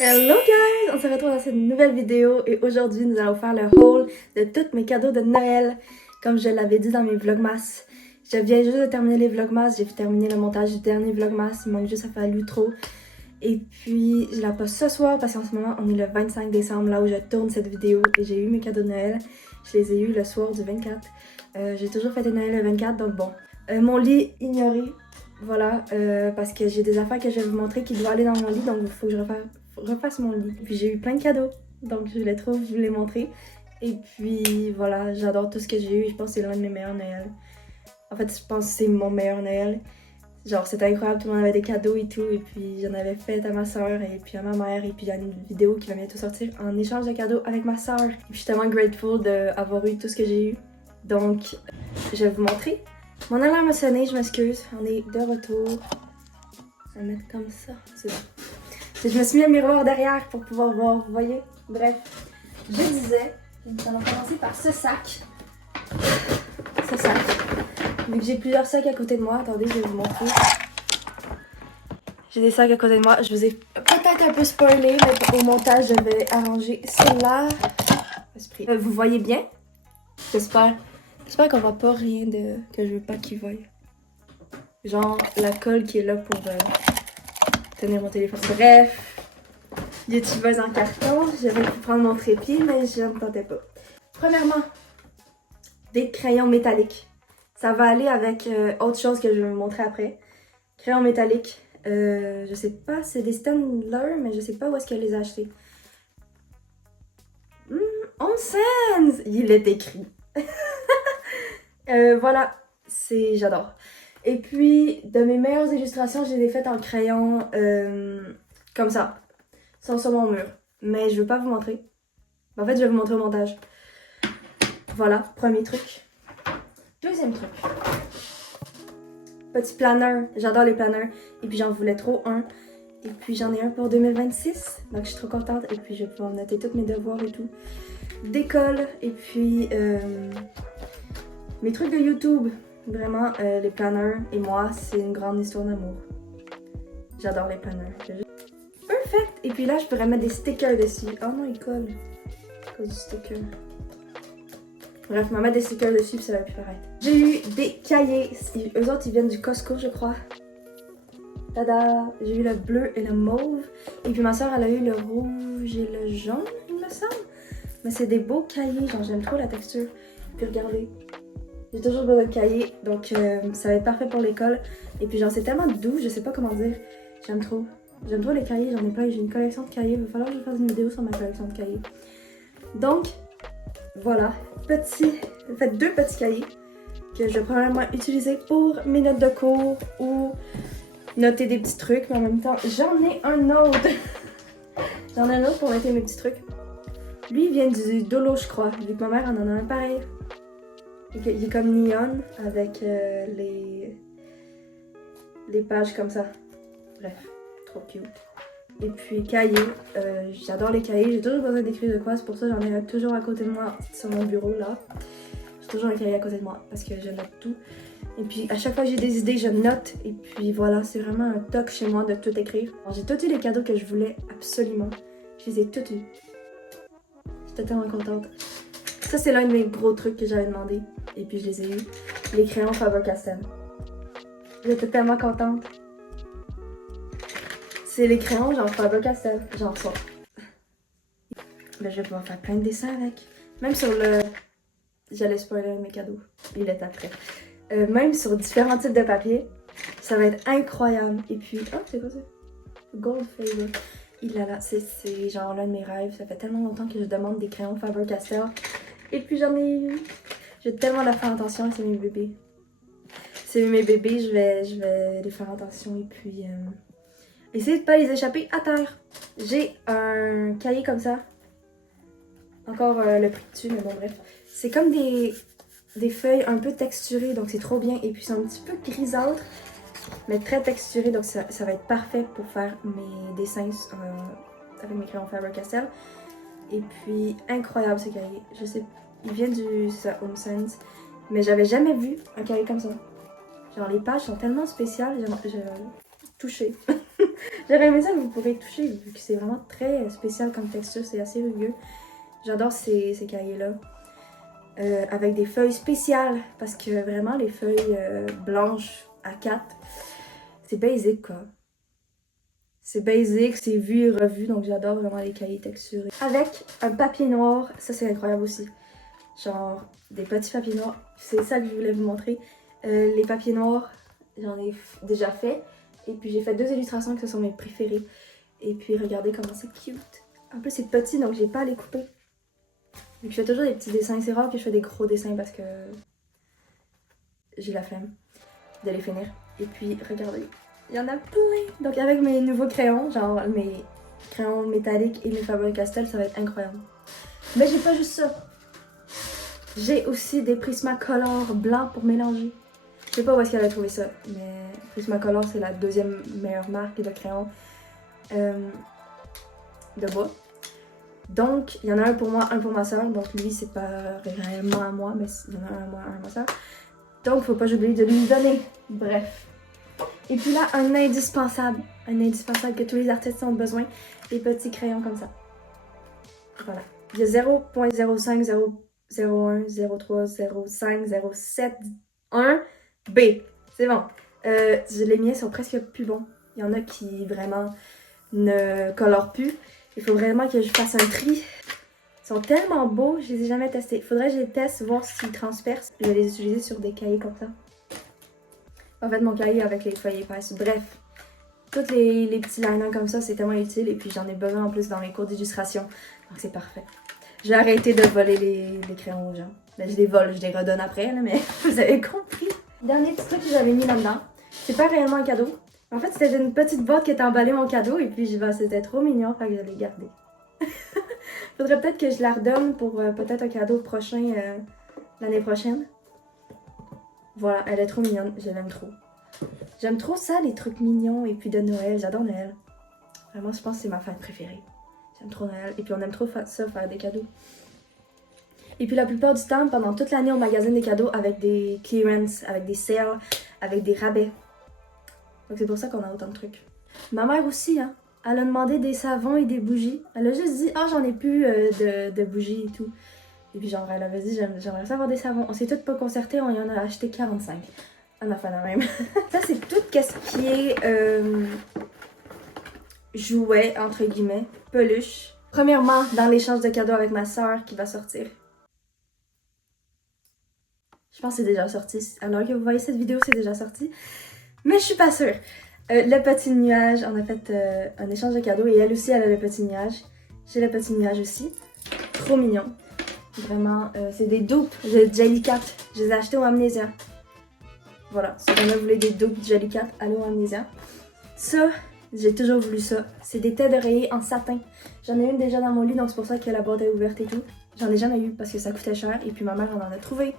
Hello guys! On se retrouve dans cette nouvelle vidéo et aujourd'hui nous allons faire le haul de tous mes cadeaux de Noël. Comme je l'avais dit dans mes vlogmas, je viens juste de terminer les vlogmas, j'ai terminé le montage du dernier vlogmas, il manque juste à faire l'outro. Et puis je la poste ce soir parce qu'en ce moment on est le 25 décembre là où je tourne cette vidéo et j'ai eu mes cadeaux de Noël. Je les ai eus le soir du 24. J'ai toujours fêté Noël le 24 donc bon. Mon lit ignoré, voilà, parce que j'ai des affaires que je vais vous montrer qui doivent aller dans mon lit donc il faut que je refasse mon lit. Puis j'ai eu plein de cadeaux, donc je voulais trop vous les montrer. Et puis voilà, j'adore tout ce que j'ai eu, je pense que c'est l'un de mes meilleurs Noëls. En fait, je pense que c'est mon meilleur Noël. Genre, c'était incroyable, tout le monde avait des cadeaux et tout, et puis j'en avais fait à ma soeur et puis à ma mère, et puis il y a une vidéo qui va bientôt sortir en échange de cadeaux avec ma soeur. Et puis je suis tellement grateful d'avoir eu tout ce que j'ai eu. Donc, je vais vous montrer. Mon alarme a sonné, je m'excuse, on est de retour. On va mettre comme ça, c'est bon. Je me suis mis un miroir derrière pour pouvoir voir, vous voyez? Bref, je disais, nous allons commencer par ce sac. Ce sac. Vu que j'ai plusieurs sacs à côté de moi, attendez, je vais vous montrer. J'ai des sacs à côté de moi. Je vous ai peut-être un peu spoilé, mais au montage, je vais arranger celle-là. Vous voyez bien? J'espère qu'on voit pas rien de que je veux pas qu'il voie. Genre la colle qui est là pour tenir mon téléphone. Bref, youtubeuse en carton. Je vais prendre mon trépied, mais je ne tentais pas. Premièrement, des crayons métalliques. Ça va aller avec autre chose que je vais vous montrer après. Crayons métalliques. Je sais pas, c'est des Staedtler, mais je sais pas où est-ce qu'elle les a achetés. 11 cents! Il est écrit. Voilà, j'adore. Et puis, de mes meilleures illustrations, je les ai faites en crayon comme ça. Ils sont sur mon mur. Mais je veux pas vous montrer. En fait, je vais vous montrer au montage. Voilà, premier truc. Deuxième truc. Petit planeur. J'adore les planeurs. Et puis, j'en voulais trop un. Et puis, j'en ai un pour 2026. Donc, je suis trop contente. Et puis, je vais pouvoir noter tous mes devoirs et tout. D'école. Et puis, mes trucs de YouTube. Vraiment, les planeurs et moi, c'est une grande histoire d'amour. J'adore les planeurs. Perfect! Et puis là, je pourrais mettre des stickers dessus. Oh non, il colle. À cause du sticker. Bref, je vais mettre des stickers dessus puis ça va plus paraître. J'ai eu des cahiers. Eux autres, ils viennent du Costco, je crois. Tada! J'ai eu le bleu et le mauve. Et puis ma soeur, elle a eu le rouge et le jaune, il me semble. Mais c'est des beaux cahiers. Genre, j'aime trop la texture. Puis regardez. J'ai toujours besoin de cahiers, donc ça va être parfait pour l'école. Et puis genre c'est tellement doux, je sais pas comment dire. J'aime trop. J'aime trop les cahiers, j'en ai plein, j'ai une collection de cahiers. Il va falloir que je fasse une vidéo sur ma collection de cahiers. Donc, voilà. Deux petits cahiers que je vais probablement utiliser pour mes notes de cours ou noter des petits trucs. Mais en même temps, j'en ai un autre. J'en ai un autre pour noter mes petits trucs. Lui, il vient du Dolo, je crois, vu que ma mère en a un pareil. Il est comme neon avec les pages comme ça. Bref, trop cute. Et puis cahier, j'adore les cahiers, j'ai toujours besoin d'écrire de quoi, c'est pour ça que j'en ai toujours à côté de moi sur mon bureau là. J'ai toujours un cahier à côté de moi parce que je note tout. Et puis à chaque fois que j'ai des idées, je note. Et puis voilà, c'est vraiment un toc chez moi de tout écrire. J'ai tout eu les cadeaux que je voulais absolument. Je les ai tous eus. J'étais tellement contente. Ça, c'est l'un de mes gros trucs que j'avais demandé. Et puis, je les ai eus. Les crayons Faber-Castell. J'étais tellement contente. C'est les crayons genre Faber-Castell. Genre ça. Ben, je vais pouvoir faire plein de dessins avec. Même sur le... J'allais spoiler mes cadeaux. Il est après. Même sur différents types de papier. Ça va être incroyable. Et puis... Oh, c'est quoi ça? Gold Favor. Il a là. C'est genre l'un de mes rêves. Ça fait tellement longtemps que je demande des crayons Faber-Castell. Et puis j'en ai eu. J'ai tellement la faire attention, c'est mes bébés. C'est mes bébés, je vais les faire attention et puis essayer de pas les échapper à terre. J'ai un cahier comme ça. Encore le prix dessus, mais bon bref. C'est comme des feuilles un peu texturées, donc c'est trop bien. Et puis c'est un petit peu grisâtre, mais très texturé, donc ça va être parfait pour faire mes dessins avec mes crayons Faber-Castell. Et puis incroyable ce cahier. Je sais, il vient du Home Sense, mais j'avais jamais vu un cahier comme ça. Genre les pages sont tellement spéciales, j'ai touché. J'aurais aimé ça que vous pourrez toucher, vu que c'est vraiment très spécial comme texture, c'est assez rugueux. J'adore ces cahiers-là. Avec des feuilles spéciales, parce que vraiment les feuilles blanches à 4, c'est basic quoi. C'est basic, c'est vu et revu, donc j'adore vraiment les cahiers texturés. Avec un papier noir, ça c'est incroyable aussi. Genre des petits papiers noirs, c'est ça que je voulais vous montrer. Les papiers noirs, j'en ai déjà fait. Et puis j'ai fait 2 illustrations qui sont mes préférées. Et puis regardez comment c'est cute. En plus c'est petit donc j'ai pas à les couper. Donc je fais toujours des petits dessins. C'est rare que je fais des gros dessins parce que j'ai la flemme de les finir. Et puis regardez, il y en a plein. Donc avec mes nouveaux crayons, genre mes crayons métalliques et mes Faber-Castell, ça va être incroyable. Mais j'ai pas juste ça. J'ai aussi des Prismacolor blancs pour mélanger. Je sais pas où est-ce qu'elle a trouvé ça, mais Prismacolor c'est la 2e meilleure marque de crayons de bois. Donc il y en a un pour moi, un pour ma soeur. Donc lui c'est pas réellement à moi, mais il y en a un à moi, un à ma soeur. Donc faut pas j'oublie de lui donner. Bref. Et puis là un indispensable que tous les artistes ont besoin, des petits crayons comme ça. Voilà. Il y a 0.05, 0.01, 0.3, 0.5, 0.7, 1 B. C'est bon. Les miens sont presque plus bons. Il y en a qui vraiment ne colorent plus. Il faut vraiment que je fasse un tri. Ils sont tellement beaux, je les ai jamais testés. Il faudrait que je les teste, voir s'ils transpercent. Je vais les utiliser sur des cahiers comme ça. En fait, mon cahier avec les feuilles épaisses. Bref, tous les petits liners comme ça, c'est tellement utile. Et puis j'en ai besoin en plus dans mes cours d'illustration. Donc c'est parfait. J'ai arrêté de voler les crayons aux gens. Ben, je les vole, je les redonne après, là, mais vous avez compris. Dernier petit truc que j'avais mis là-dedans. C'est pas réellement un cadeau. En fait, c'était une petite boîte qui était emballée mon cadeau. Et puis, c'était trop mignon, fait que je l'ai gardé. Faudrait peut-être que je la redonne pour peut-être un cadeau prochain, l'année prochaine. Voilà, elle est trop mignonne. Je l'aime trop. J'aime trop ça, les trucs mignons. Et puis de Noël, j'adore Noël. Vraiment, je pense que c'est ma fête préférée. J'aime trop Noël. Et puis, on aime trop ça, faire des cadeaux. Et puis la plupart du temps, pendant toute l'année, on magasine des cadeaux avec des clearance, avec des sales, avec des rabais. Donc c'est pour ça qu'on a autant de trucs. Ma mère aussi, hein. Elle a demandé des savons et des bougies. Elle a juste dit, ah j'en ai plus de bougies et tout. Et puis genre, elle avait dit, j'aimerais ça avoir des savons. On s'est toutes pas concertées, on y en a acheté 45. On a fait la même. Ça c'est tout ce qui est jouets, entre guillemets, peluche. Premièrement, dans l'échange de cadeaux avec ma soeur qui va sortir. Je pense que c'est déjà sorti. Alors que vous voyez cette vidéo, c'est déjà sorti. Mais je suis pas sûre. Le petit nuage, on a fait un échange de cadeaux et elle aussi, elle a le petit nuage. J'ai le petit nuage aussi. Trop mignon. Vraiment, c'est des dupes de Jellycat. Je les ai achetés au Amnesia. Voilà, si jamais vous voulez des dupes Jellycat, allez au Amnesia. Ça, j'ai toujours voulu ça. C'est des têtes d'oreiller en satin. J'en ai une déjà dans mon lit, donc c'est pour ça que la boîte est ouverte et tout. J'en ai jamais eu parce que ça coûtait cher. Et puis ma mère, on en a trouvé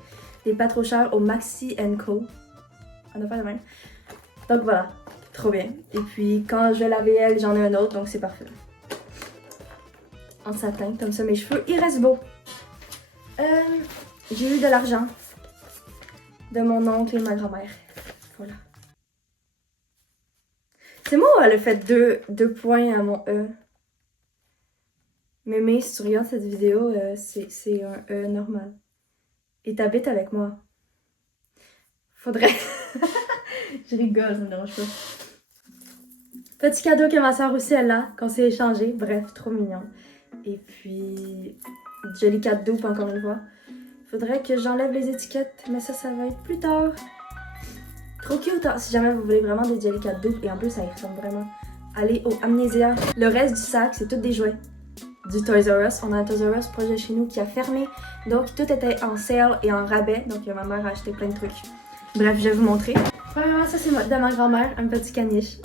des pas trop chers au Maxi & Co. On a fait la même. Donc voilà, trop bien. Et puis quand je vais laver elle, j'en ai un autre, donc c'est parfait. En satin, comme ça mes cheveux, ils restent beaux. J'ai eu de l'argent de mon oncle et ma grand-mère. Voilà. C'est moi où elle a fait deux points à mon E. Mémé, si tu regardes cette vidéo, c'est un E normal. Et t'habites avec moi. Faudrait... Je rigole, ça me dérange pas. Petit cadeau que ma soeur aussi elle a, qu'on s'est échangé. Bref, trop mignon. Et puis, Jellycat Dupe encore une fois. Faudrait que j'enlève les étiquettes, mais ça va être plus tard. Trop cute, hein? Si jamais vous voulez vraiment des Jellycat Dupe, et en plus ça y ressemble vraiment. Allez au Amnesia. Le reste du sac, c'est tout des jouets. Du Toys R Us. On a un Toys R Us proche de chez nous qui a fermé. Donc tout était en sale et en rabais. Donc ma mère a acheté plein de trucs. Bref, je vais vous montrer. Premièrement, ça c'est de ma grand-mère, un petit caniche.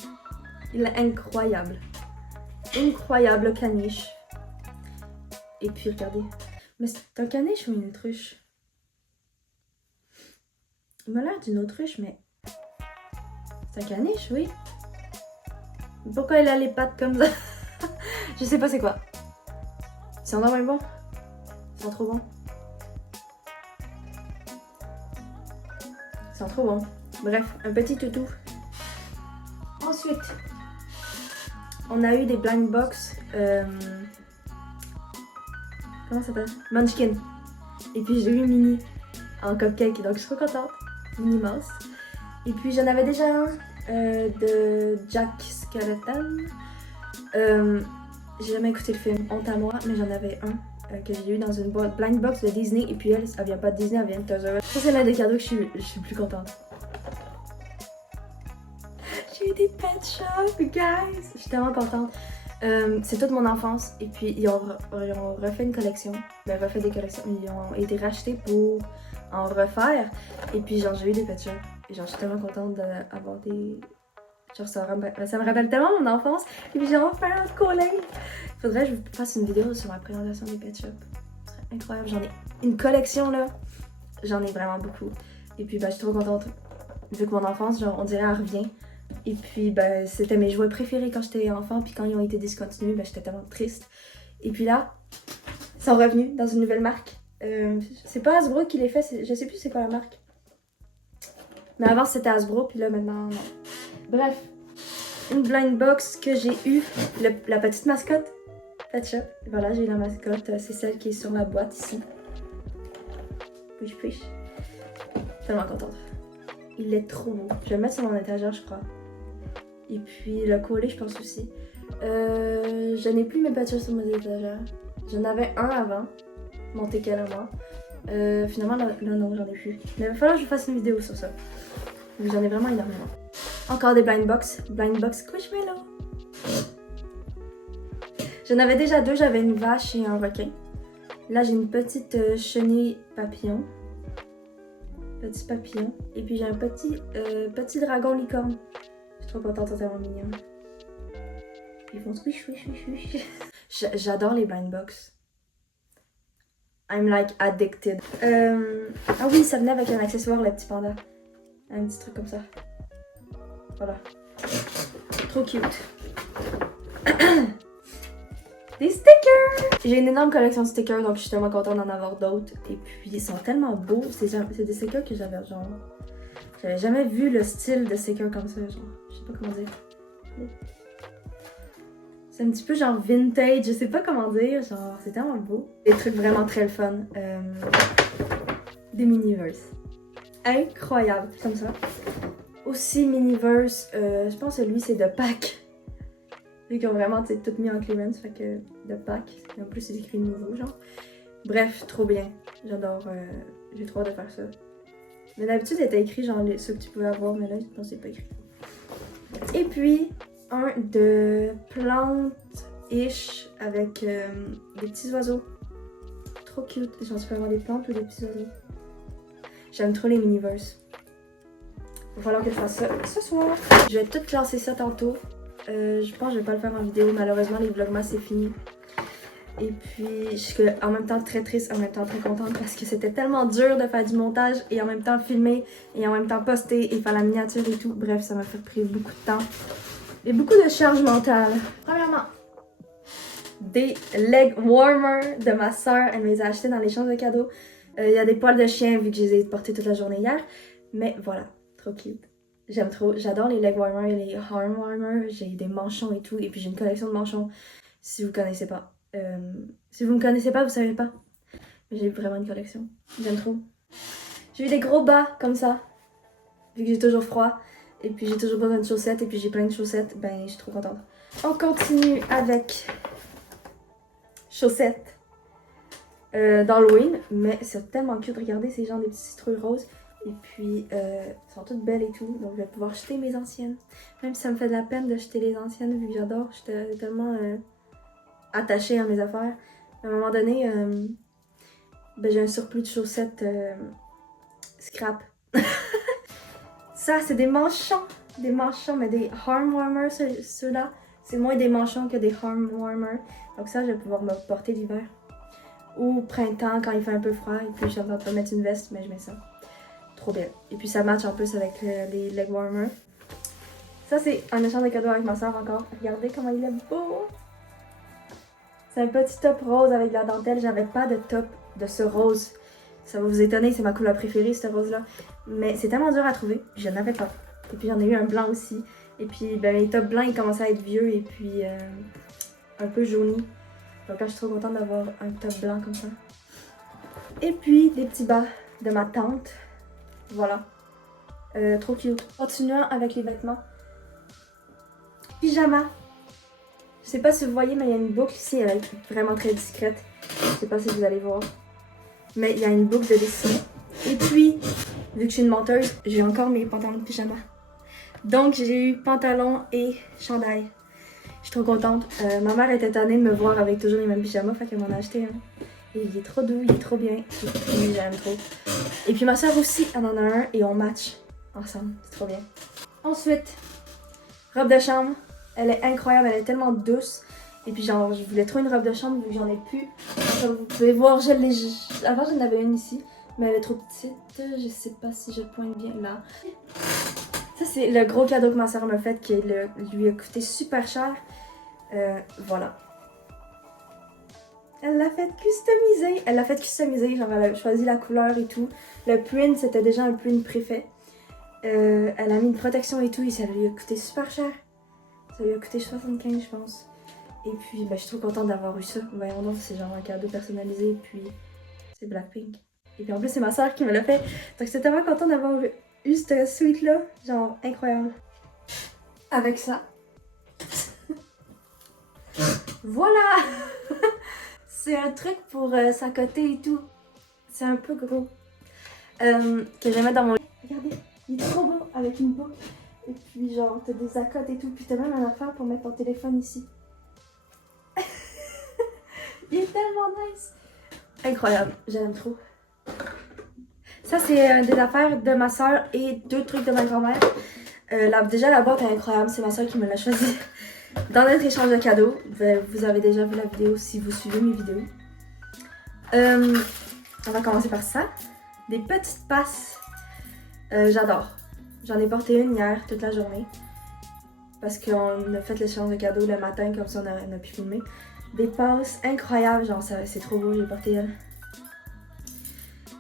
Il est incroyable. Incroyable caniche. Et puis regardez. Mais c'est un caniche ou une autruche? Il m'a l'air d'une autruche, mais... C'est un caniche, oui. Pourquoi il a les pattes comme ça? Je sais pas c'est quoi. C'est en même bon. Ils sont trop bons. Ils sont trop bons. Bref, un petit toutou. Ensuite, On a eu des blind box. Comment ça s'appelle? Munchkin. Et puis j'ai eu Minnie en cupcake, donc je suis trop contente. Minnie Mouse. Et puis j'en avais déjà un de Jack Skellington. J'ai jamais écouté le film, honte à moi, mais j'en avais un que j'ai eu dans une boîte blind box de Disney. Et puis elle vient pas de Disney, elle vient de Toys R Us. Ça c'est l'un des cadeaux que je suis plus contente. J'ai eu des pet shops, guys! Je suis tellement contente. C'est toute mon enfance. Et puis ils ont refait une collection. Ben refait des collections. Ils ont été rachetés pour en refaire. Et puis genre j'ai eu des pet shops. Et genre je suis tellement contente d'avoir des... Genre ça me rappelle tellement mon enfance. Et puis j'ai enfin un câlin. Faudrait que je vous fasse une vidéo sur ma présentation des pet shops. Ce serait incroyable. J'en ai une collection là. J'en ai vraiment beaucoup. Et puis ben je suis trop contente. Vu que mon enfance, genre on dirait elle revient. Et puis ben c'était mes jouets préférés quand j'étais enfant. Puis quand ils ont été discontinués, ben j'étais tellement triste. Et puis là, ils sont revenus dans une nouvelle marque. C'est pas Hasbro qui les fait, je sais plus c'est quoi la marque. Mais avant c'était Hasbro, puis là maintenant non. Bref, une blind box que j'ai eu, la petite mascotte Pet Shop. Voilà, j'ai la mascotte, c'est celle qui est sur la boîte ici. Push push. Tellement contente. Il est trop beau. Je vais le mettre sur mon étagère, je crois. Et puis le collet, je pense aussi. Je n'ai plus mes Pet Shop sur mes étagères. J'en avais un avant, mon Teckel à moi. Finalement, là non, j'en ai plus. Mais il va falloir que je fasse une vidéo sur ça. J'en ai vraiment énormément. Encore des blind box Squishmallow. J'en avais déjà deux, j'avais une vache et un requin. Là j'ai une petite chenille papillon. Petit papillon. Et puis j'ai un petit dragon licorne. Je suis trop contente, c'est tellement mignon. Ils font squish, squish, squish, squish. J'adore les blind box. I'm like addicted. Ah oui, ça venait avec un accessoire, le petit panda. Un petit truc comme ça. Voilà. Trop cute. Des stickers! J'ai une énorme collection de stickers, donc je suis tellement contente d'en avoir d'autres. Et puis ils sont tellement beaux. C'est des stickers que j'avais genre... J'avais jamais vu le style de stickers comme ça, genre. Je sais pas comment dire. C'est un petit peu genre vintage, je sais pas comment dire. Genre, c'est tellement beau. Des trucs vraiment très fun. Des Miniverse. Incroyable, comme ça. Aussi Miniverse, je pense que lui c'est de Pâques. Vu qu'ils ont vraiment tout mis en clearance, fait que de Pâques. Et en plus c'est écrit nouveau, genre. Bref, trop bien. J'adore, j'ai trop hâte de faire ça. Mais d'habitude c'était écrit genre ceux que tu pouvais avoir, mais là je pense que c'est pas écrit. Et puis, un de plantes-ish avec des petits oiseaux. Trop cute. Genre tu peux avoir des plantes ou des petits oiseaux. J'aime trop les Miniverse. Il va falloir que je fasse ça ce soir. Je vais tout classer ça tantôt. Je pense que je vais pas le faire en vidéo. Malheureusement, les vlogmas c'est fini. Et puis, je suis en même temps très triste, en même temps très contente parce que c'était tellement dur de faire du montage et en même temps filmer et en même temps poster et faire la miniature et tout. Bref, ça m'a fait pris beaucoup de temps et beaucoup de charge mentale. Premièrement, des leg warmers de ma soeur. Elle me les a achetés dans l'échange de cadeaux. Il y a des poils de chien vu que je les ai portés toute la journée hier. Mais voilà. Trop cute. J'aime trop. J'adore les leg warmers et les arm warmers. J'ai des manchons et tout. Et puis j'ai une collection de manchons. Si vous connaissez pas. Si vous me connaissez pas, vous savez pas. Mais j'ai vraiment une collection. J'aime trop. J'ai eu des gros bas comme ça. Vu que j'ai toujours froid. Et puis j'ai toujours besoin de chaussettes. Et puis j'ai plein de chaussettes. Ben je suis trop contente. On continue avec chaussettes d'Halloween. Mais c'est tellement cute. Regardez, c'est genre des petites citrouilles roses. Et puis, elles sont toutes belles et tout, donc je vais pouvoir jeter mes anciennes. Même si ça me fait de la peine de jeter les anciennes, vu que j'adore, j'étais tellement attachée à mes affaires. À un moment donné, ben, j'ai un surplus de chaussettes scrap. Ça, c'est des manchons, mais des arm warmers, ceux-là. C'est moins des manchons que des arm warmers. Donc ça, je vais pouvoir me porter l'hiver. Ou printemps, quand il fait un peu froid, et puis je suis en train de pas mettre une veste, mais je mets ça. Trop bien. Et puis ça match en plus avec les leg warmers. Ça c'est un échange de cadeaux avec ma soeur encore. Regardez comment il est beau. C'est un petit top rose avec de la dentelle. J'avais pas de top de ce rose. Ça va vous étonner, c'est ma couleur préférée ce rose là. Mais c'est tellement dur à trouver. J'en avais pas. Et puis j'en ai eu un blanc aussi. Et puis ben, mes tops blancs ils commençaient à être vieux et puis un peu jaunis. Donc là je suis trop contente d'avoir un top blanc comme ça. Et puis des petits bas de ma tante. Voilà. Trop cute. Continuons avec les vêtements. Pyjama. Je sais pas si vous voyez mais il y a une boucle ici, elle est vraiment très discrète. Je sais pas si vous allez voir. Mais il y a une boucle de dessin. Et puis, vu que je suis une menteuse, j'ai encore mes pantalons de pyjama. Donc j'ai eu pantalon et chandail. Je suis trop contente. Ma mère était tannée de me voir avec toujours les mêmes pyjamas, fait qu'elle m'en a acheté un. Et il est trop doux, il est trop bien. Et puis j'aime trop. Et puis ma soeur aussi, elle en a un et on match ensemble. C'est trop bien. Ensuite, robe de chambre. Elle est incroyable, elle est tellement douce. Et puis genre, je voulais trop une robe de chambre vu que j'en ai plus. Comme vous pouvez voir, avant j'en avais une ici. Mais elle est trop petite. Je sais pas si je pointe bien là. Ça, c'est le gros cadeau que ma soeur m'a fait qui lui a coûté super cher. Voilà. Elle l'a fait customiser. Elle l'a fait customiser, genre elle a choisi la couleur et tout. Le print, c'était déjà un print préfet. Elle a mis une protection et tout et ça lui a coûté super cher. Ça lui a coûté 75 je pense. Et puis ben, je suis trop contente d'avoir eu ça. Voyons donc, c'est genre un cadeau personnalisé et puis c'est Blackpink. Et puis en plus c'est ma soeur qui me l'a fait. Donc j'étais tellement contente d'avoir eu cette suite là. Genre incroyable. Avec ça. Voilà. C'est un truc pour s'accoter et tout. C'est un peu gros. Que je vais mettre dans mon lit. Regardez, il est trop beau avec une boucle. Et puis genre t'as des accotes et tout. Puis t'as même un affaire pour mettre ton téléphone ici. Il est tellement nice. Incroyable, j'aime trop. Ça c'est des affaires de ma soeur et 2 trucs de ma grand-mère. Déjà la boîte est incroyable, c'est ma soeur qui me l'a choisi. Dans notre échange de cadeaux, vous avez déjà vu la vidéo si vous suivez mes vidéos. On va commencer par ça. Des petites passes. J'adore. J'en ai porté une hier toute la journée. Parce qu'on a fait l'échange de cadeaux le matin, comme ça on a pu filmer. Des passes incroyables, genre c'est trop beau, j'ai porté elle.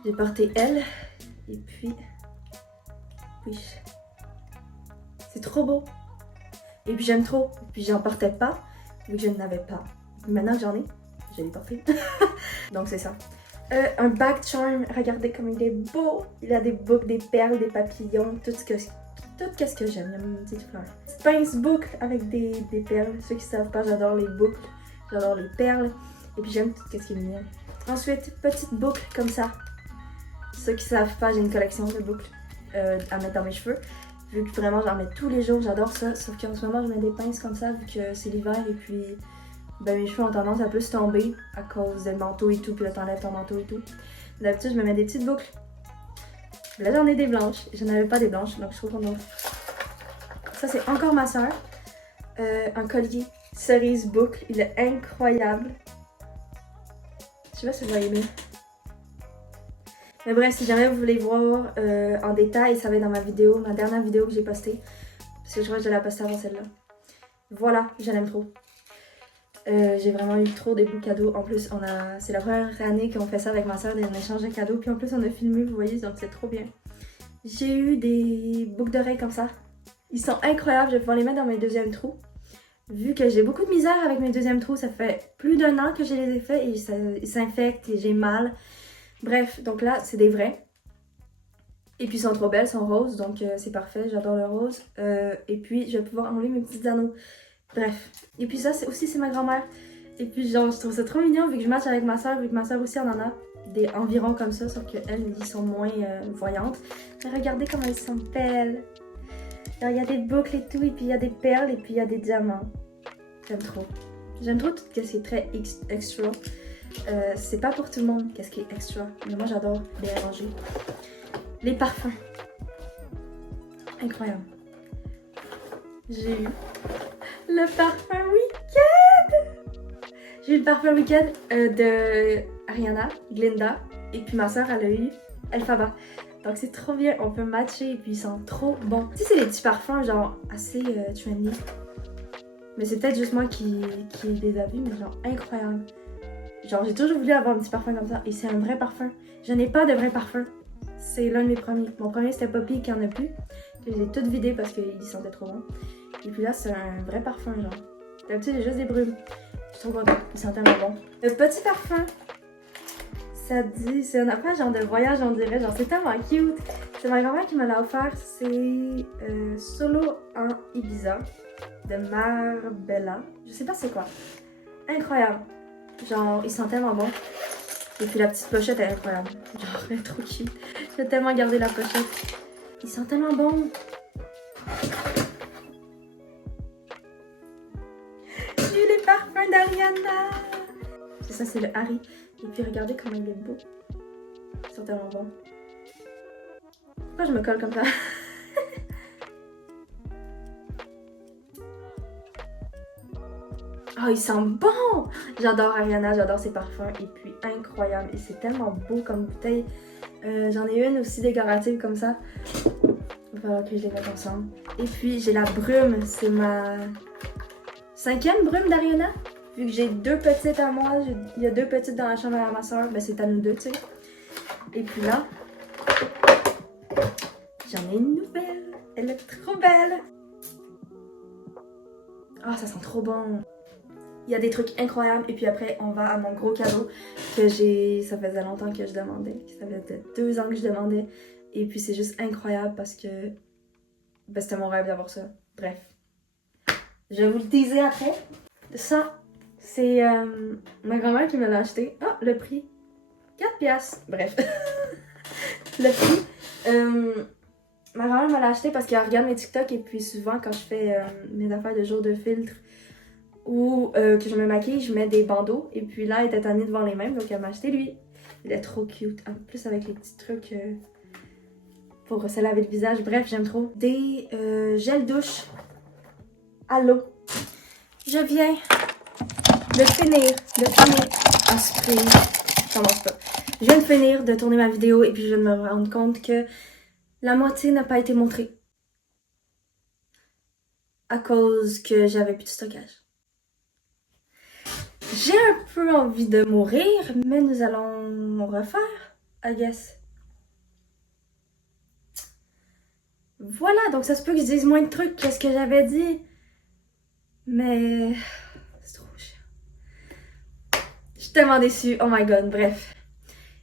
J'ai porté elle. Et puis... Oui. C'est trop beau. Et puis j'aime trop. Et puis j'en portais pas, vu que je n'avais pas. Maintenant que j'en ai, je l'ai porté. Donc c'est ça. Un back charm, regardez comme il est beau. Il a des boucles, des perles, des papillons, tout ce que j'aime. Il y a une petite fleur. Pince boucle avec des perles. Ceux qui savent pas, j'adore les boucles. J'adore les perles. Et puis j'aime tout ce qui est mignon. Ensuite, petite boucle comme ça. Ceux qui savent pas, j'ai une collection de boucles à mettre dans mes cheveux. Vu que vraiment j'en mets tous les jours, j'adore ça. Sauf qu'en ce moment je mets des pinces comme ça vu que c'est l'hiver et puis ben, mes cheveux ont tendance à plus tomber à cause du manteau et tout. Puis là t'enlèves ton manteau et tout. D'habitude je me mets des petites boucles. Là j'en ai des blanches. Je n'avais pas des blanches donc je trouve qu'on a... Ça c'est encore ma soeur. Un collier cerise boucle. Il est incroyable. Je sais pas si vous voyez bien. Mais bref, si jamais vous voulez voir en détail, ça va être dans ma vidéo, ma dernière vidéo que j'ai postée. Parce que je crois que je la poster avant celle-là. Voilà, je l'aime trop. J'ai vraiment eu trop des beaux cadeaux. En plus, c'est la première année qu'on fait ça avec ma soeur, on échange de cadeaux. Puis en plus, on a filmé, vous voyez, donc c'est trop bien. J'ai eu des boucles d'oreilles comme ça. Ils sont incroyables, je vais pouvoir les mettre dans mes deuxièmes trous. Vu que j'ai beaucoup de misère avec mes deuxièmes trous, ça fait plus d'1 an que je les ai faits et ils s'infectent et j'ai mal. Bref, donc là, c'est des vrais. Et puis, ils sont trop belles, ils sont roses, donc c'est parfait, j'adore le rose. Et puis, je vais pouvoir enlever mes petits anneaux. Bref. Et puis ça, c'est ma grand-mère. Et puis, genre, je trouve ça trop mignon, vu que je match avec ma soeur, vu que ma soeur aussi en a des environs comme ça, sauf qu'elles, ils sont moins voyantes. Mais regardez comment elles sont belles. Alors, il y a des boucles et tout, et puis il y a des perles, et puis il y a des diamants. J'aime trop. J'aime trop tout ce qui est très extra. C'est pas pour tout le monde qu'est-ce qui est extra, mais moi j'adore les ranger. Les parfums. Incroyable. J'ai eu le parfum Weekend. J'ai eu le parfum Weekend de Ariana, Glinda, et puis ma soeur elle a eu Elphaba. Donc c'est trop bien, on peut matcher et puis ils sont trop bons. Tu sais, c'est des petits parfums genre assez trendy. Mais c'est peut-être juste moi qui les a vus, mais genre incroyable. Genre j'ai toujours voulu avoir un petit parfum comme ça et c'est un vrai parfum. Je n'ai pas de vrai parfum. C'est l'un de mes premiers. Mon premier c'était Poppy qui en a plus. Que j'ai tout vidé parce qu'il sentait trop bon. Et puis là, c'est un vrai parfum, genre. D'habitude, j'ai juste des brumes. Je suis trop contente, il sent tellement bon. Le petit parfum, ça dit, c'est un affaire genre de voyage, on dirait, genre c'est tellement cute. C'est ma grand-mère qui me l'a offert, c'est Solo en Ibiza de Marbella. Je sais pas c'est quoi. Incroyable. Genre, il sent tellement bon. Et puis la petite pochette est incroyable. Genre, elle est trop cute. J'ai tellement gardé la pochette. Il sent tellement bon. J'ai eu les parfums d'Ariana. C'est ça, c'est le Harry. Et puis regardez comment il est beau. Il sent tellement bon. Pourquoi je me colle comme ça? Oh, il sent bon! J'adore Ariana, j'adore ses parfums. Et puis incroyable. Et c'est tellement beau comme bouteille. J'en ai une aussi décorative comme ça. Il va falloir que je les mette ensemble. Et puis j'ai la brume. C'est ma 5e brume d'Ariana. Vu que j'ai 2 petites à moi. Il y a 2 petites dans la chambre à ma soeur. Ben c'est à nous 2, tu sais. Et puis là, j'en ai une nouvelle. Elle est trop belle. Ah, ça sent trop bon. Il y a des trucs incroyables. Et puis après, on va à mon gros cadeau que j'ai... Ça faisait longtemps que je demandais. Ça faisait 2 ans que je demandais. Et puis c'est juste incroyable parce que... Ben, c'était mon rêve d'avoir ça. Bref. Je vais vous le teaser après. Ça, c'est ma grand-mère qui me l'a acheté. Ah, le prix. 4 piastres. Bref. Le prix. Ma grand-mère me l'a acheté parce qu'elle regarde mes TikTok et puis souvent quand je fais mes affaires de jour de filtre ou que je me maquille, je mets des bandeaux. Et puis là, elle était tannée de voir les mêmes, donc elle m'a acheté lui. Il est trop cute. En plus avec les petits trucs pour se laver le visage. Bref, j'aime trop. Des gels douche à l'eau. Je viens de finir en spray. Je commence pas. Je viens de finir de tourner ma vidéo et puis je viens de me rendre compte que la moitié n'a pas été montrée. À cause que j'avais plus de stockage. J'ai un peu envie de mourir, mais nous allons refaire, I guess. Voilà, donc ça se peut que je dise moins de trucs que ce que j'avais dit. Mais c'est trop chiant. Je suis tellement déçue, oh my god, bref.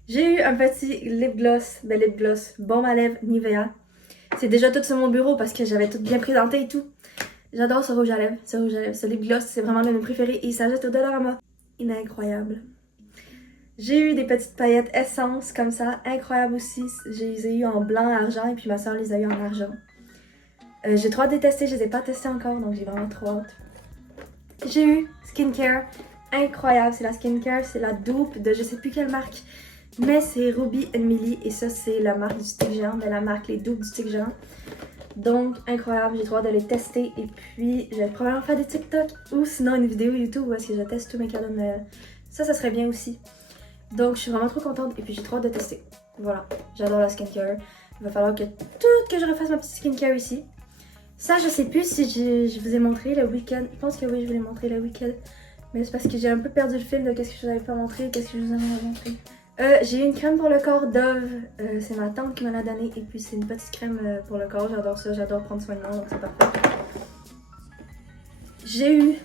J'ai eu un petit lip gloss, baume à lèvres Nivea. C'est déjà tout sur mon bureau parce que j'avais tout bien présenté et tout. J'adore ce rouge à lèvres, ce lip gloss, c'est vraiment l'un de mes préférés et il s'ajoute au Dollarama. Il est incroyable. J'ai eu des petites paillettes essence comme ça, incroyable aussi. Je les ai eu en blanc, argent et puis ma soeur les a eu en argent. J'ai trop hâte de les tester, je les ai pas testés encore donc j'ai vraiment trop hâte. J'ai eu skincare, incroyable, c'est la skincare, c'est la dupe de je sais plus quelle marque. Mais c'est Ruby Millie et ça c'est la marque du stick géant, mais la marque les dupes du stick géant. Donc incroyable, j'ai trop hâte de les tester et puis je vais probablement faire des TikTok ou sinon une vidéo YouTube où est-ce que je teste tous mes cadeaux de Noël. Ça serait bien aussi. Donc je suis vraiment trop contente et puis j'ai trop hâte de tester. Voilà, j'adore la skincare. Il va falloir que je refasse ma petite skincare ici. Ça je sais plus si je vous ai montré le week-end. Je pense que oui, je vous l'ai montré le week-end. Mais c'est parce que j'ai un peu perdu le fil de qu'est-ce que je vous avais pas montré, qu'est-ce que je vous avais montré. J'ai une crème pour le corps Dove, c'est ma tante qui me l'a donnée et puis c'est une petite crème pour le corps, j'adore ça, j'adore prendre soin de moi donc c'est parfait. J'ai eu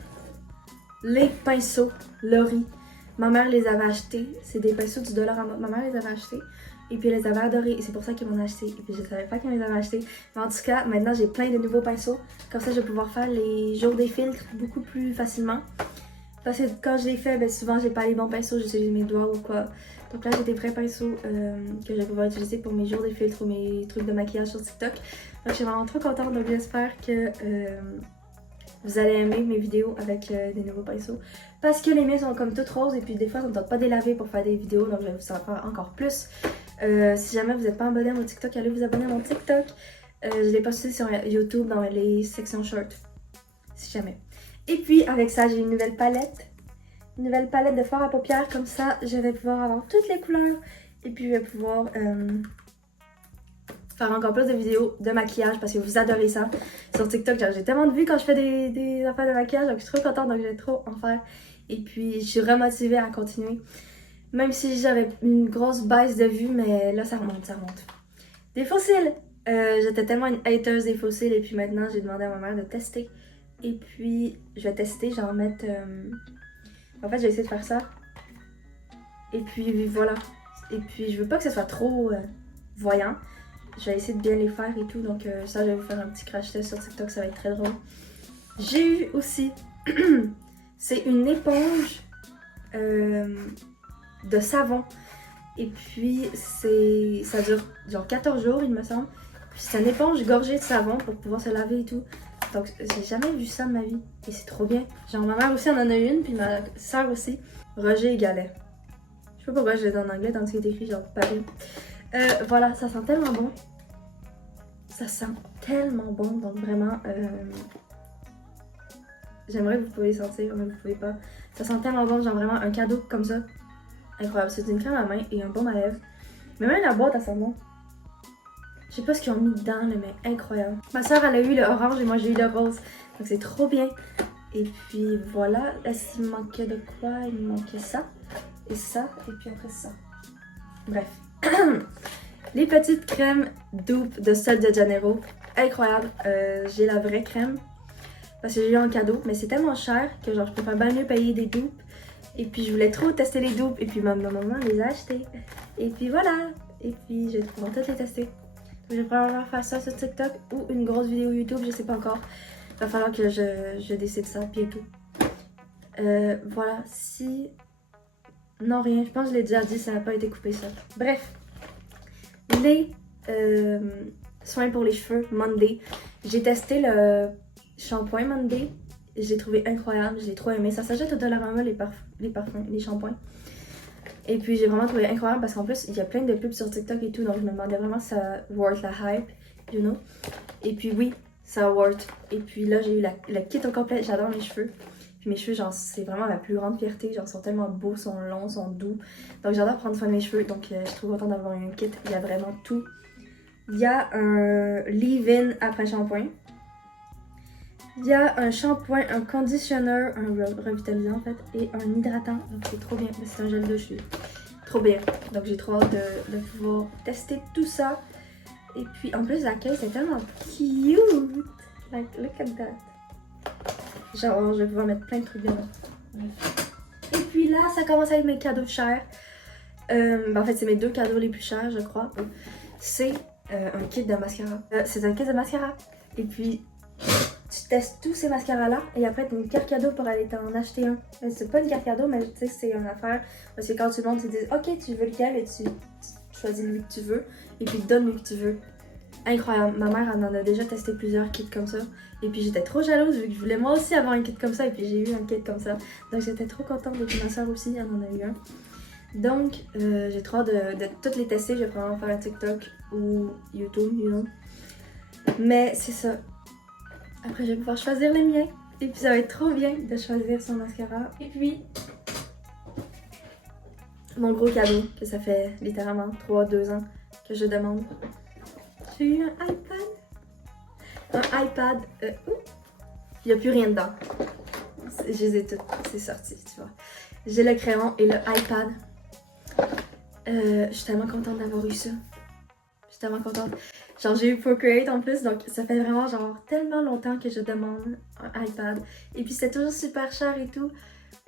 les pinceaux Lori, ma mère les avait achetés, c'est des pinceaux du Dollarama, ma mère les avait achetés et puis elle les avait adorés et c'est pour ça qu'elle m'en a acheté et puis je savais pas qu'elle les avait achetés. Mais en tout cas, maintenant j'ai plein de nouveaux pinceaux, comme ça je vais pouvoir faire les jours des filtres beaucoup plus facilement. Parce que quand je les fais, ben souvent j'ai pas les bons pinceaux, j'utilise mes doigts ou quoi. Donc là j'ai des vrais pinceaux que je vais pouvoir utiliser pour mes jours de filtres ou mes trucs de maquillage sur TikTok. Donc je suis vraiment trop contente, donc j'espère que vous allez aimer mes vidéos avec des nouveaux pinceaux. Parce que les miens sont comme toutes roses et puis des fois ça me tente pas de les laver pour faire des vidéos, donc je vais vous en faire encore plus. Si jamais vous n'êtes pas abonné à mon TikTok, allez vous abonner à mon TikTok. Je l'ai posté sur YouTube dans les sections short, si jamais. Et puis avec ça j'ai une nouvelle palette. Une nouvelle palette de fard à paupières, comme ça je vais pouvoir avoir toutes les couleurs. Et puis je vais pouvoir faire encore plus de vidéos de maquillage parce que vous adorez ça. Sur TikTok, j'ai tellement de vues quand je fais des affaires de maquillage, donc je suis trop contente, donc je vais trop en faire. Et puis je suis remotivée à continuer. Même si j'avais une grosse baisse de vues, mais là ça remonte, ça remonte. Des fossiles! J'étais tellement une hateuse des fossiles et puis maintenant j'ai demandé à ma mère de tester. Et puis, je vais tester, je vais en mettre... En fait, je vais essayer de faire ça. Et puis, voilà. Et puis, je veux pas que ce soit trop voyant. Je vais essayer de bien les faire et tout. Donc, ça, je vais vous faire un petit crash test sur TikTok, ça va être très drôle. J'ai eu aussi... c'est une éponge de savon. Et puis, ça dure genre 14 jours, il me semble. Puis, c'est une éponge gorgée de savon pour pouvoir se laver et tout. Donc, j'ai jamais vu ça de ma vie. Et c'est trop bien. Genre, ma mère aussi en a une, puis ma soeur aussi. Roger et Galet. Je sais pas pourquoi je l'ai dit en anglais, tant que c'est écrit genre Paris. Voilà, ça sent tellement bon. Ça sent tellement bon. Donc, vraiment, j'aimerais que vous pouvez sentir, mais vous pouvez pas. Ça sent tellement bon, genre vraiment un cadeau comme ça. Incroyable. C'est une crème à main et un baume à lèvres. Mais même la boîte, elle sent bon. Je sais pas ce qu'ils ont mis dedans, là, mais incroyable. Ma soeur, elle a eu le orange et moi, j'ai eu le rose. Donc, c'est trop bien. Et puis, voilà. Est-ce qu'il me manquait de quoi? Il me manquait ça. Et ça. Et puis après ça. Bref. Les petites crèmes dupes de Sol de Janeiro. Incroyable. J'ai la vraie crème. Parce que j'ai eu un cadeau. Mais c'est tellement cher que genre, je préfère bien mieux payer des dupes. Et puis, je voulais trop tester les dupes. Et puis, ma maman les a achetées. Et puis, voilà. Et puis, je vais pouvoir toutes les tester. Je vais probablement faire ça sur TikTok ou une grosse vidéo YouTube, je sais pas encore. Il va falloir que je décide ça bientôt. Voilà, si... Non, rien, je pense que je l'ai déjà dit, ça n'a pas été coupé ça. Bref, les soins pour les cheveux Monday. J'ai testé le shampoing Monday. J'ai trouvé incroyable, je l'ai trop aimé. Ça s'achète au Dollarama les parfums, les shampoings. Et puis j'ai vraiment trouvé incroyable parce qu'en plus il y a plein de pubs sur TikTok et tout, donc je me demandais vraiment si ça worth la hype, you know. Et puis oui, ça worth. Et puis là j'ai eu la kit au complet, j'adore mes cheveux. Puis mes cheveux, genre c'est vraiment ma plus grande fierté, genre sont tellement beaux, sont longs, sont doux. Donc j'adore prendre soin de mes cheveux, donc je suis trop contente d'avoir un kit, il y a vraiment tout. Il y a un leave-in après shampoing. Il y a un shampoing, un conditionneur, un revitalisant en fait, et un hydratant. Donc c'est trop bien, c'est un gel de cheveux. Trop bien. Donc j'ai trop hâte de pouvoir tester tout ça. Et puis en plus la caisse est tellement cute. Like, look at that. Genre je vais pouvoir mettre plein de trucs dedans. Et puis là, ça commence à être mes cadeaux chers. En fait c'est mes 2 cadeaux les plus chers je crois. C'est un kit de mascara. C'est un kit de mascara. Et puis... tu testes tous ces mascaras-là et après tu as une carte cadeau pour aller t'en acheter un. C'est pas une carte cadeau, mais tu sais, c'est une affaire. Parce que quand tu montes, tu te dis ok, tu veux lequel et tu choisis lui que tu veux et puis donne lui que tu veux. Incroyable. Ma mère elle en a déjà testé plusieurs kits comme ça. Et puis j'étais trop jalouse vu que je voulais moi aussi avoir un kit comme ça et puis j'ai eu un kit comme ça. Donc j'étais trop contente et puis ma soeur aussi elle en a eu un. Donc j'ai trop hâte de toutes les tester. Je vais probablement faire un TikTok ou YouTube, you know. Mais c'est ça. Après, je vais pouvoir choisir les miens. Et puis, ça va être trop bien de choisir son mascara. Et puis, mon gros cadeau, que ça fait littéralement 3-2 ans que je demande. J'ai eu un iPad. Un iPad. Il n'y a plus rien dedans. Je les ai toutes. C'est sorti, tu vois. J'ai le crayon et le iPad. Je suis tellement contente d'avoir eu ça. Je suis tellement contente. Genre j'ai eu Procreate en plus, donc ça fait vraiment genre tellement longtemps que je demande un iPad. Et puis c'était toujours super cher et tout.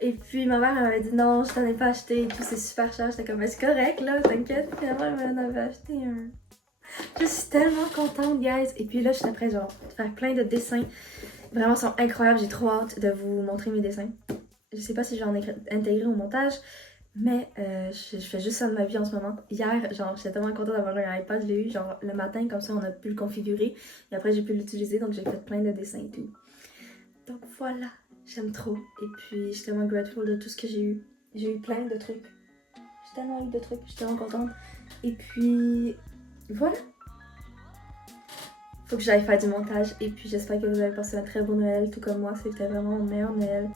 Et puis ma mère elle m'avait dit non, je t'en ai pas acheté et tout, c'est super cher. J'étais comme, mais c'est correct là, t'inquiète. Finalement elle m'en avait acheté un. Je suis tellement contente, guys. Et puis là, je suis après genre de faire plein de dessins. Vraiment, ils sont incroyables. J'ai trop hâte de vous montrer mes dessins. Je sais pas si je vais en intégrer au montage. Mais je fais juste ça de ma vie en ce moment. Hier, genre, j'étais tellement contente d'avoir un iPad, je l'ai eu genre le matin, comme ça on a pu le configurer. Et après j'ai pu l'utiliser, donc j'ai fait plein de dessins et tout. Donc voilà, j'aime trop. Et puis je suis tellement grateful de tout ce que j'ai eu. J'ai eu plein de trucs. J'ai tellement eu de trucs, je suis tellement contente. Et puis voilà. Faut que j'aille faire du montage. Et puis j'espère que vous avez passé un très beau Noël, tout comme moi, c'était vraiment mon meilleur Noël.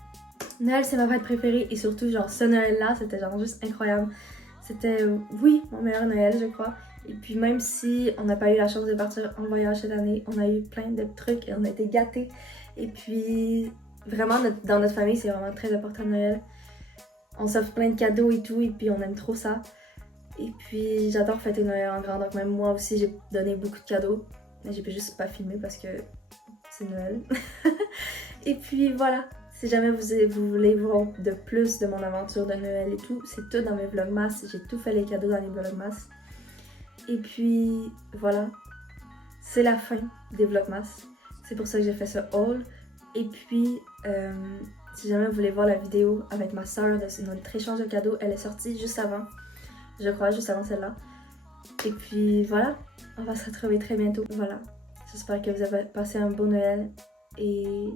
Noël, c'est ma fête préférée et surtout, genre, ce Noël-là, c'était genre juste incroyable. C'était, oui, mon meilleur Noël, je crois. Et puis même si on n'a pas eu la chance de partir en voyage cette année, on a eu plein de trucs et on a été gâtés. Et puis, vraiment, dans notre famille, c'est vraiment très important Noël. On s'offre plein de cadeaux et tout, et puis on aime trop ça. Et puis, j'adore fêter Noël en grand, donc même moi aussi, j'ai donné beaucoup de cadeaux. Mais j'ai pu juste pas filmer parce que c'est Noël. Et puis voilà, si jamais vous voulez voir de plus de mon aventure de Noël et tout, c'est tout dans mes vlogmas. J'ai tout fait les cadeaux dans les vlogmas. Et puis voilà, c'est la fin des vlogmas. C'est pour ça que j'ai fait ce haul. Et puis, si jamais vous voulez voir la vidéo avec ma soeur de notre échange de cadeaux, elle est sortie juste avant. Je crois, juste avant celle-là. Et puis voilà, on va se retrouver très bientôt. Voilà, j'espère que vous avez passé un beau Noël. Et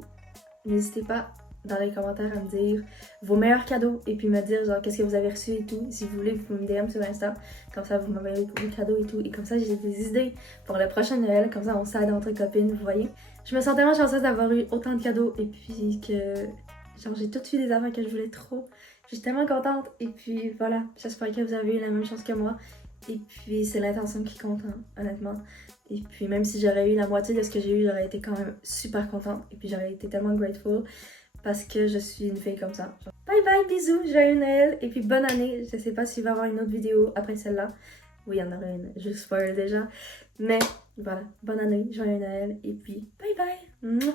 n'hésitez pas dans les commentaires à me dire vos meilleurs cadeaux et puis me dire genre qu'est-ce que vous avez reçu et tout. Si vous voulez, vous me DM sur Insta, comme ça vous m'envoyez vos cadeaux et tout. Et comme ça j'ai des idées pour le prochain Noël, comme ça on s'aide entre copines, vous voyez. Je me sens tellement chanceuse d'avoir eu autant de cadeaux et puis que genre j'ai tout eu des affaires que je voulais trop. Je suis tellement contente et puis voilà, j'espère que vous avez eu la même chance que moi. Et puis c'est l'intention qui compte, hein, honnêtement. Et puis même si j'aurais eu la moitié de ce que j'ai eu, j'aurais été quand même super contente. Et puis j'aurais été tellement grateful parce que je suis une fille comme ça. Genre, bye bye, bisous, joyeux Noël. Et puis bonne année. Je sais pas s'il va y avoir une autre vidéo après celle-là. Oui, il y en aura une, je spoil déjà. Mais voilà, bonne année, joyeux Noël. Et puis bye bye. Mouah.